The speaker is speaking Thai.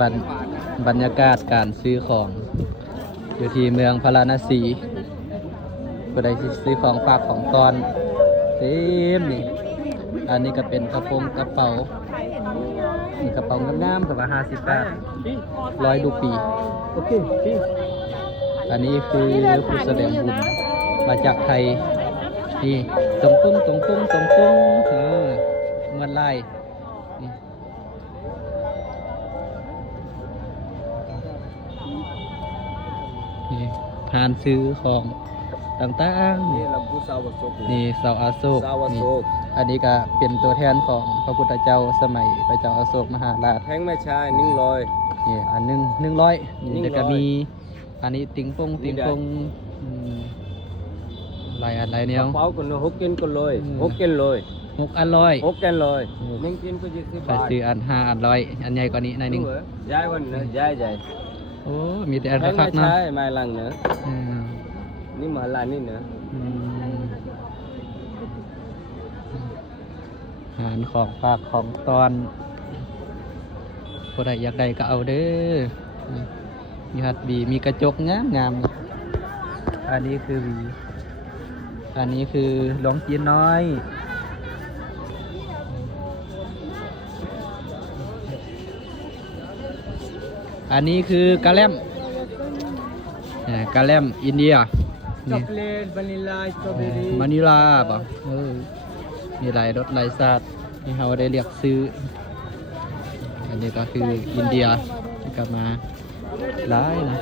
บรรบรรยากาศการซื้อของอยู่ที่เมืองพาราณสีก็ได้ซื้อของฝากของตอนเต็มนี่อันนี้ก็เป็นกระเป๋านี่กระเป๋างามๆกับ50 บาท100 รูปีโอเคอันนี้คือผู้แสดงบุญมาจากไทยนี่ตรงปุ้งเงินลายนี่พานซื้อของต่างๆนี่ลำพูสาวอโศกนี่สาวอโศกนี่อันนี้ก็เป็นตัวแทนของพระพุทธเจ้าสมัยพระเจ้าอโศกมหาราชแพงไม่ใช่100นี่อันนึง100นี่ก็มีอันนี้ติงปงหลายอันหลายแนวกระเป๋าคน6 กินคนเลย6 กินเลย6 อันร้อย6 กินเลย1 กินก็20 บาทซื้ออัน5 อัน100อันใหญ่กว่านี้หน่อยนึงย้ายวันนะย้ายโอ้มีแต่อันคักๆเนาะเนาะไม่ลังเนอะนี่มาลานี่เนอะอาหารของฝากของตอนผู้ใดอยากได้ก็เอาเด้อมีฮัดบีมีกระจกงามอันนี้คือวีอันนี้คือหลวงจีนน้อยอันนี้คือกะแลมอินเดียช็อกโกแลตวานิลลาสตรอเบอรี่มานิลาป่ะมีหลายรสหลายชาติที่เราได้เรียกซื้ออันนี้ก็คืออินเดียกลับมาหลายนะ